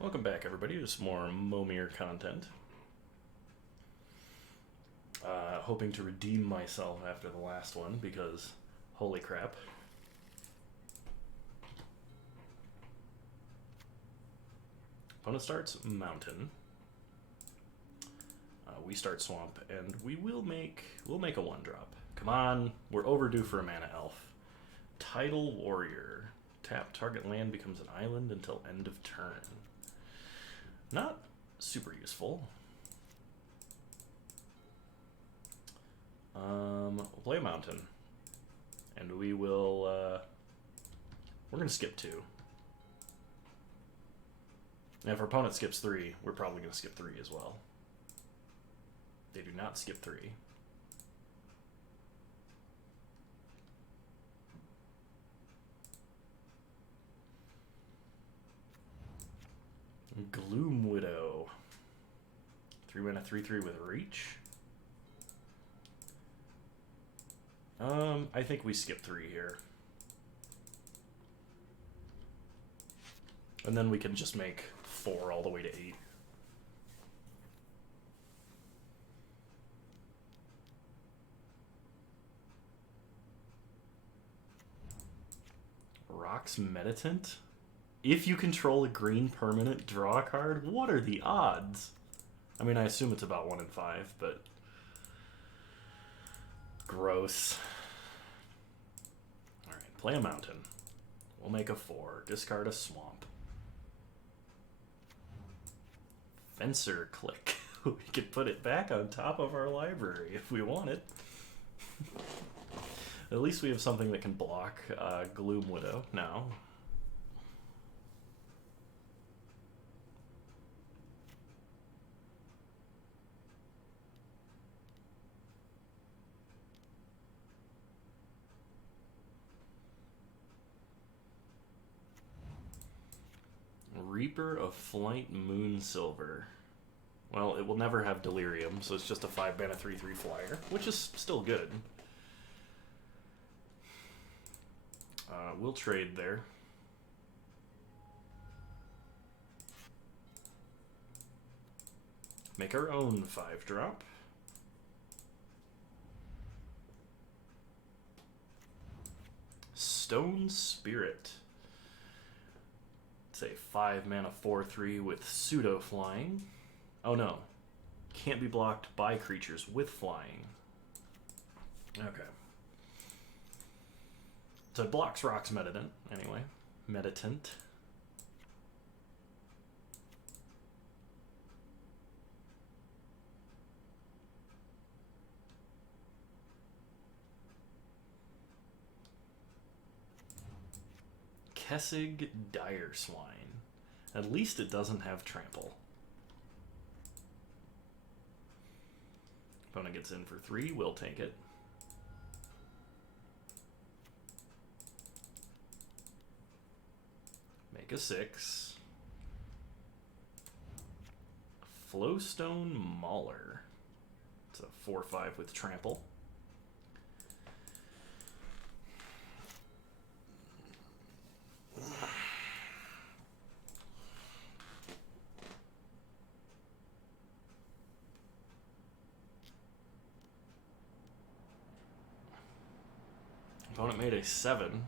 Welcome back, everybody, to some more Momir content. Hoping to redeem myself after the last one, because holy crap. Opponent starts Mountain. We start Swamp, and we'll make a 1-drop. Come on, we're overdue for a mana elf. Tidal Warrior. Tap target land becomes an island until end of turn. Not super useful. We'll play a Mountain. And we will, we're going to skip 2. And if our opponent skips 3, we're probably going to skip 3 as well. They do not skip 3. Gloom Widow. 3 mana 3/3 with reach. I think we skip 3 here. And then we can just make 4 all the way to 8. Rock's Meditant? If you control a green permanent, draw a card? What are the odds? I mean, I assume it's about 1 in 5, but... gross. Alright, play a Mountain. We'll make a 4. Discard a Swamp. Fencer Click. We could put it back on top of our library if we want it. At least we have something that can block Gloom Widow now. Reaper of Flight Moonsilver. Well, it will never have Delirium, so it's just a 5 mana 3/3 flyer, which is still good. We'll trade there. Make our own 5-drop. Stone Spirit. It's a 5 mana 4/3 with pseudo flying. Oh no. Can't be blocked by creatures with flying. Okay. So it blocks Rock's Meditant, anyway. Meditant. Kessig Dire Swine. At least it doesn't have Trample. Opponent gets in for 3, we'll take it. Make a 6. Flowstone Mauler. It's a 4/5 with Trample. Opponent made a 7.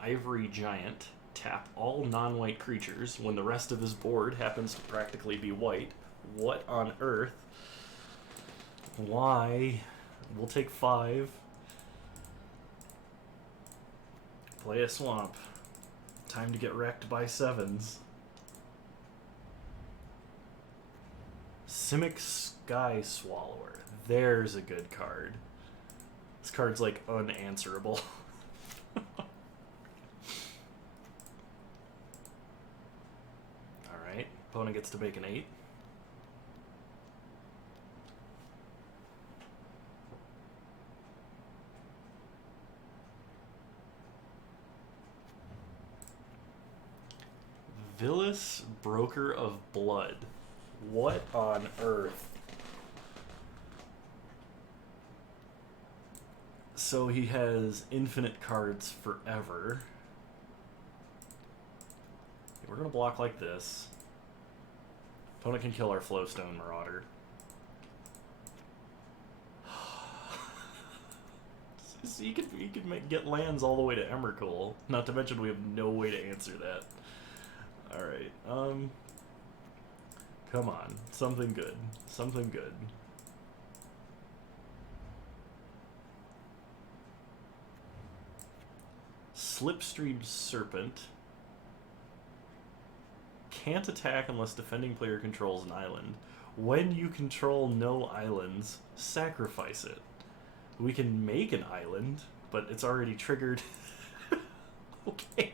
Ivory Giant. Tap all non-white creatures when the rest of his board happens to practically be white. What on earth? Why? We'll take 5. Play a Swamp. Time to get wrecked by 7s. Simic Sky Swallower. There's a good card. This card's like unanswerable. Alright, opponent gets to make an 8. Villa's Broker of Blood. What on earth? So he has infinite cards forever. We're going to block like this. Opponent can kill our Flowstone Marauder. So you could get lands all the way to Emrakul. Not to mention we have no way to answer that. Alright, come on. Something good. Something good. Slipstream Serpent. Can't attack unless defending player controls an island. When you control no islands, sacrifice it. We can make an island, but it's already triggered. Okay.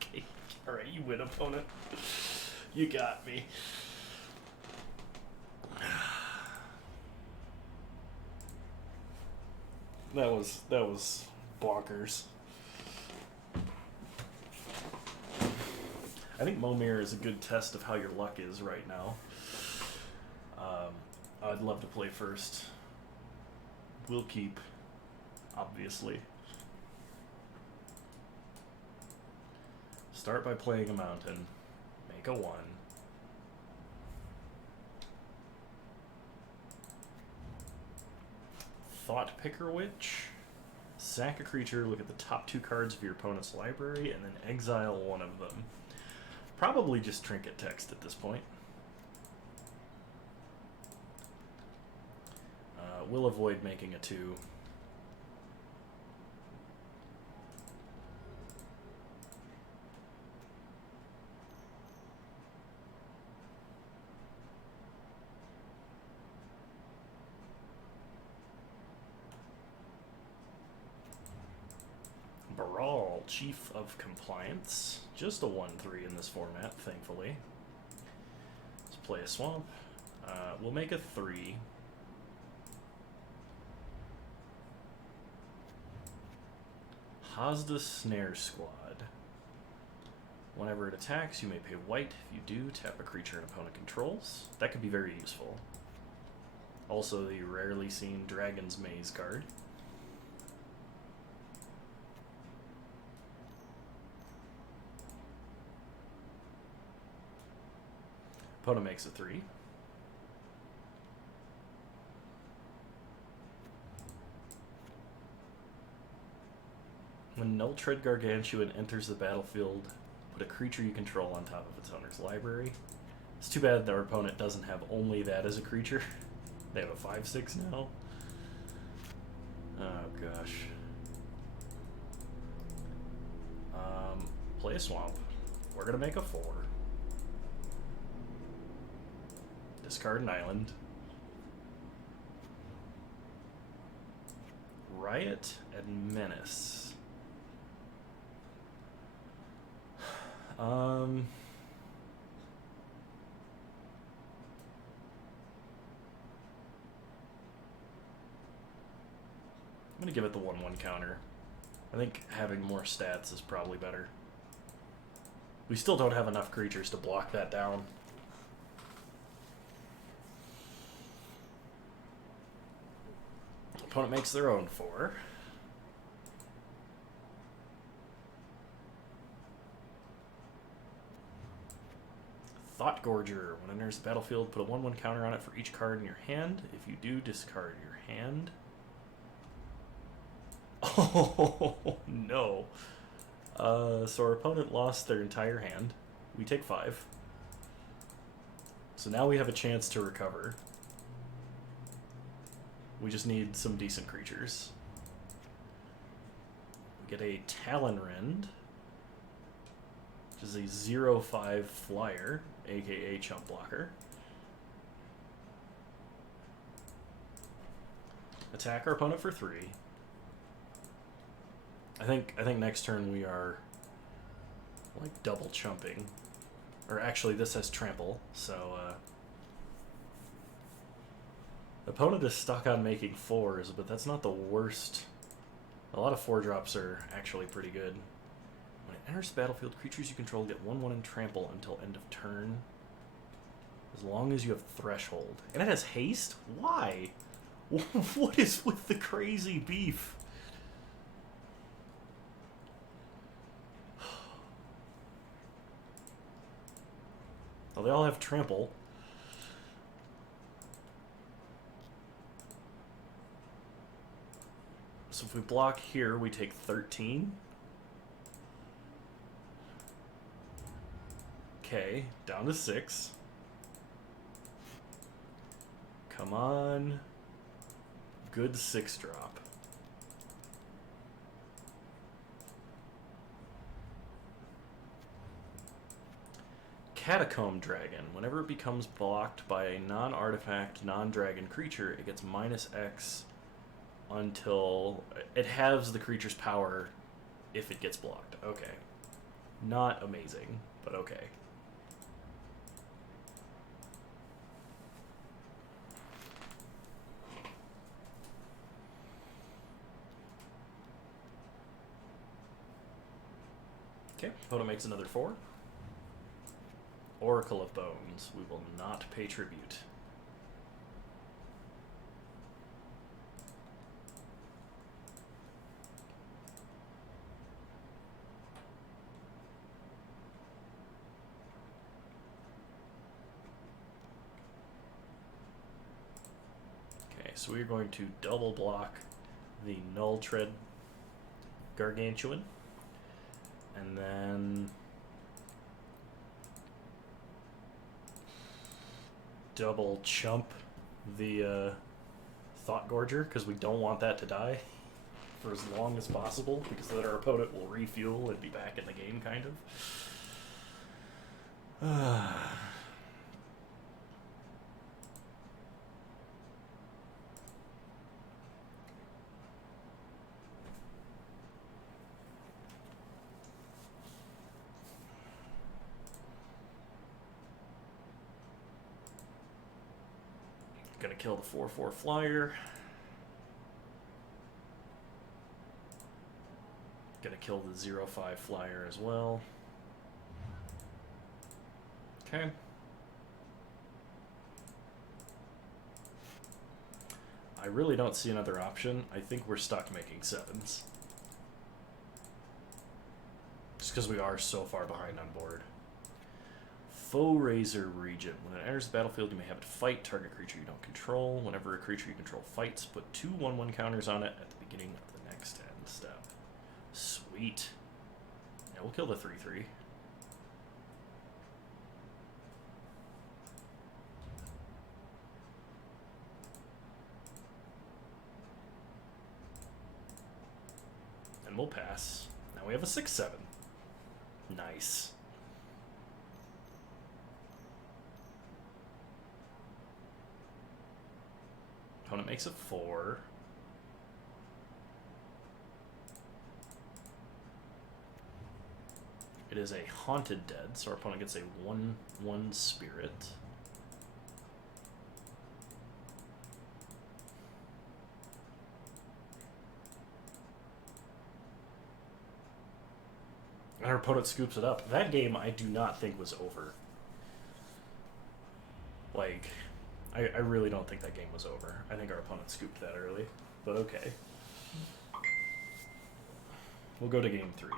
Okay. Alright, you win, opponent. You got me. That was bonkers. I think Momir is a good test of how your luck is right now. I'd love to play first. We'll keep, obviously. Start by playing a mountain. Make a 1. Thought Picker Witch. Sack a creature, look at the top 2 cards of your opponent's library, and then exile one of them. Probably just trinket text at this point. We'll avoid making a 2. Baral, Chief of Compliance. Just a 1/3 in this format, thankfully. Let's play a swamp. We'll make a 3. Hazda Snare Squad. Whenever it attacks, you may pay white. If you do, tap a creature an opponent controls. That could be very useful. Also, the rarely seen Dragon's Maze card. Opponent makes a 3. When Nulltread Gargantuan enters the battlefield, put a creature you control on top of its owner's library. It's too bad that our opponent doesn't have only that as a creature. They have a 5/6 now. Oh gosh. Play a swamp. We're gonna make a 4. Discard an island. Riot and Menace. I'm gonna give it the 1/1 counter. I think having more stats is probably better. We still don't have enough creatures to block that down. Opponent makes their own 4. Thought Gorger. When it enters the battlefield, put a 1/1 counter on it for each card in your hand. If you do, discard your hand. Oh, no. So our opponent lost their entire hand. We take 5. So now we have a chance to recover. We just need some decent creatures. We get a Talonrend, which is a 0/5 flyer, aka chump blocker. Attack our opponent for 3. I think next turn we are like double chumping. Or actually this has trample, so opponent is stuck on making 4s, but that's not the worst. A lot of 4-drops are actually pretty good. When it enters the battlefield, creatures you control get 1/1 and trample until end of turn. As long as you have Threshold. And it has haste? Why? What is with the crazy beef? Well, they all have trample. So if we block here, we take 13. Okay, down to 6. Come on. Good 6-drop. Catacomb Dragon. Whenever it becomes blocked by a non-artifact, non-dragon creature, it gets -X until it halves the creature's power if it gets blocked. Okay. Not amazing, but okay. Okay, opponent makes another 4. Oracle of Bones. We will not pay tribute. Okay, so we're going to double block the Null Tread Gargantuan. And then double chump the Thought Gorger, because we don't want that to die for as long as possible, because then our opponent will refuel and be back in the game, kind of. Gonna kill the 4/4 flyer. Gonna kill the 0/5 flyer as well. Okay. I really don't see another option. I think we're stuck making 7s. Just because we are so far behind on board. Foe Razor Regent. When it enters the battlefield, you may have it fight target creature you don't control. Whenever a creature you control fights, put 2 1/1 counters on it at the beginning of the next end step. Sweet. Yeah, we'll kill the 3/3. And we'll pass. Now we have a 6/7. Nice. Opponent makes a 4. It is a Haunted Dead, so our opponent gets a 1/1 spirit. And our opponent scoops it up. That game I do not think was over. Like, I really don't think that game was over. I think our opponent scooped that early, but okay. We'll go to game 3.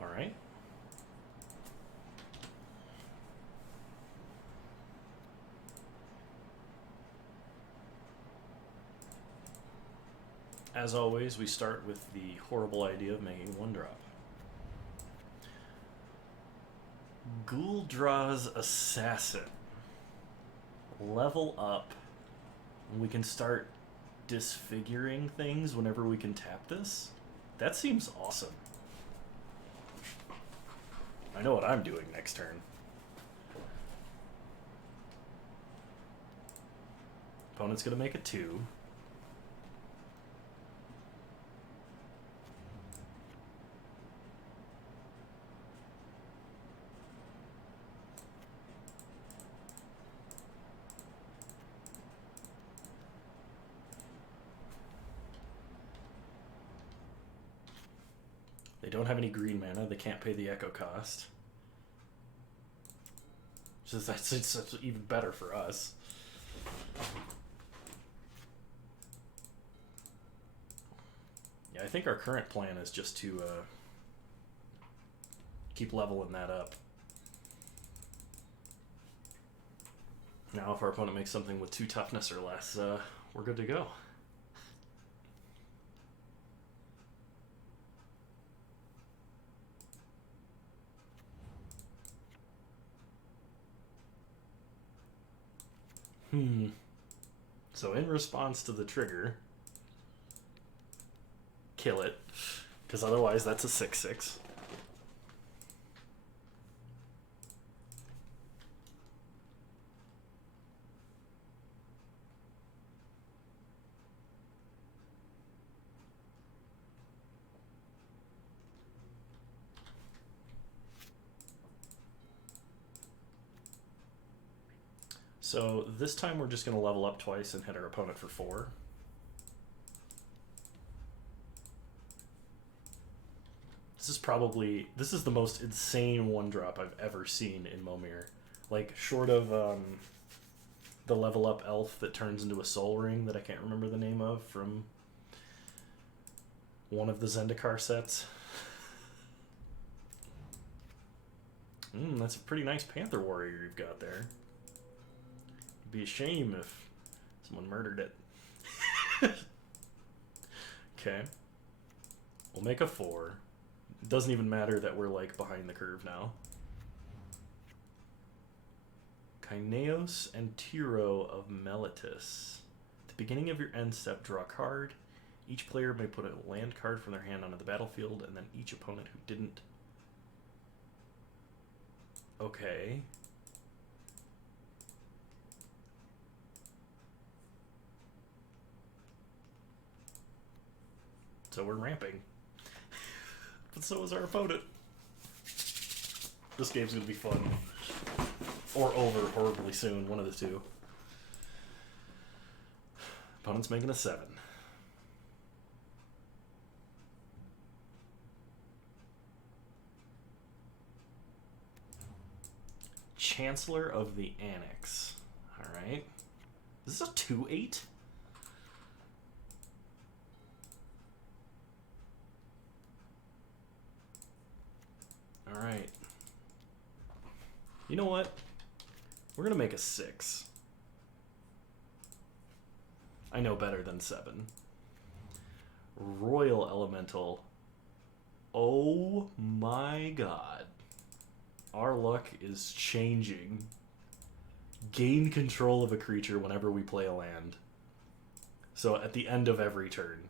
Alright. As always, we start with the horrible idea of making 1-drop. Ghouldra's Assassin. Level up. We can start disfiguring things whenever we can tap this. That seems awesome. I know what I'm doing next turn. Opponent's going to make a 2. They don't have any green mana. They can't pay the echo cost. So that's even better for us. Yeah, I think our current plan is just to keep leveling that up. Now if our opponent makes something with 2 toughness or less, we're good to go. So in response to the trigger, kill it, because otherwise that's a 6/6. So this time we're just going to level up twice and hit our opponent for 4. This is the most insane 1-drop I've ever seen in Momir. Like, short of the level up elf that turns into a soul ring that I can't remember the name of from one of the Zendikar sets. That's a pretty nice Panther Warrior you've got there. It'd be a shame if someone murdered it. Okay. We'll make a 4. It doesn't even matter that we're, like, behind the curve now. Kaineos and Tiro of Meletis. At the beginning of your end step, draw a card. Each player may put a land card from their hand onto the battlefield, and then each opponent who didn't... Okay. So we're ramping. But so is our opponent. This game's gonna be fun. Or over horribly soon, one of the two. Opponent's making a 7. Chancellor of the Annex. Alright. This is a 2/8? Alright. You know what? We're gonna make a 6. I know better than 7. Royal Elemental. Oh my god. Our luck is changing. Gain control of a creature whenever we play a land. So at the end of every turn.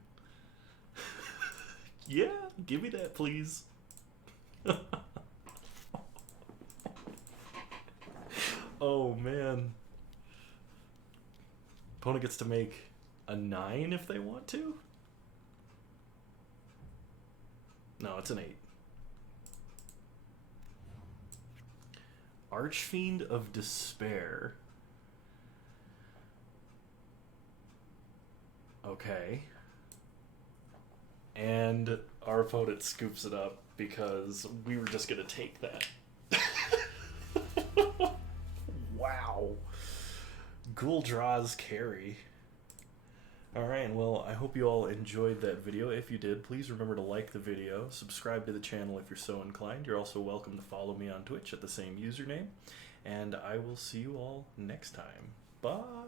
Yeah, give me that, please. Oh, man. Opponent gets to make a 9 if they want to? No, it's an 8. Archfiend of Despair. Okay. And our opponent scoops it up because we were just going to take that. Wow. Ghoul draws carry. Alright, well, I hope you all enjoyed that video. If you did, please remember to like the video, subscribe to the channel if you're so inclined. You're also welcome to follow me on Twitch at the same username. And I will see you all next time. Bye!